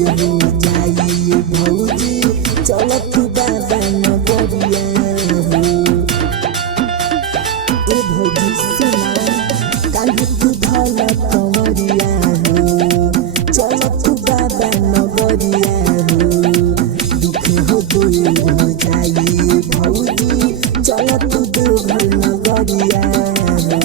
दूर हो जाई भौजी चलत बाबा नगरिया हो। ए भौजी सुना काहे तू धल कंवरिया हो चलत बाबा नगरिया हो। दुख हो दूर हो जाई भौजी चलत देवघर नगरिया हो।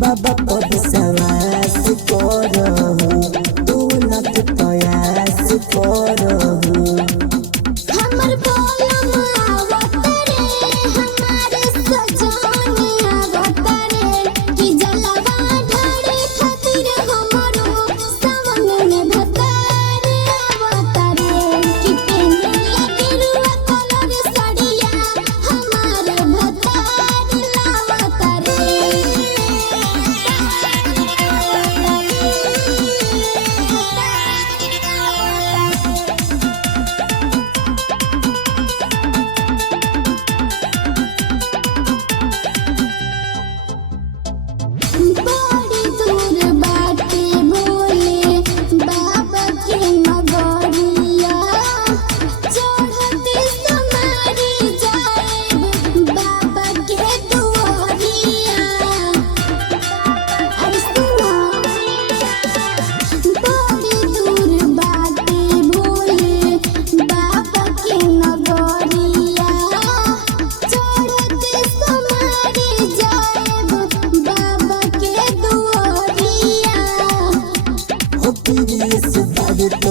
बाबा पद सवास करहु तू नत प्रयास करहु। हमर बोलम आवत रे हमारे सजनी आवत रे कि जलवा ढारे खातिर हमरो सावन में भतार आवत रे कि पेनिया गिरुआ कलर साड़िया हमार भतार लावत रे। बड़ी दूर बाटे भोले बाबा के नगरिया चढ़ते समारी जाएब बाबा के दुआरिया। अरे सुना बड़ी दूर बाटे भोले बाबा के नगरिया चढ़ते समारी जाएब बाबा के दुआरिया। हो प्रिय से बात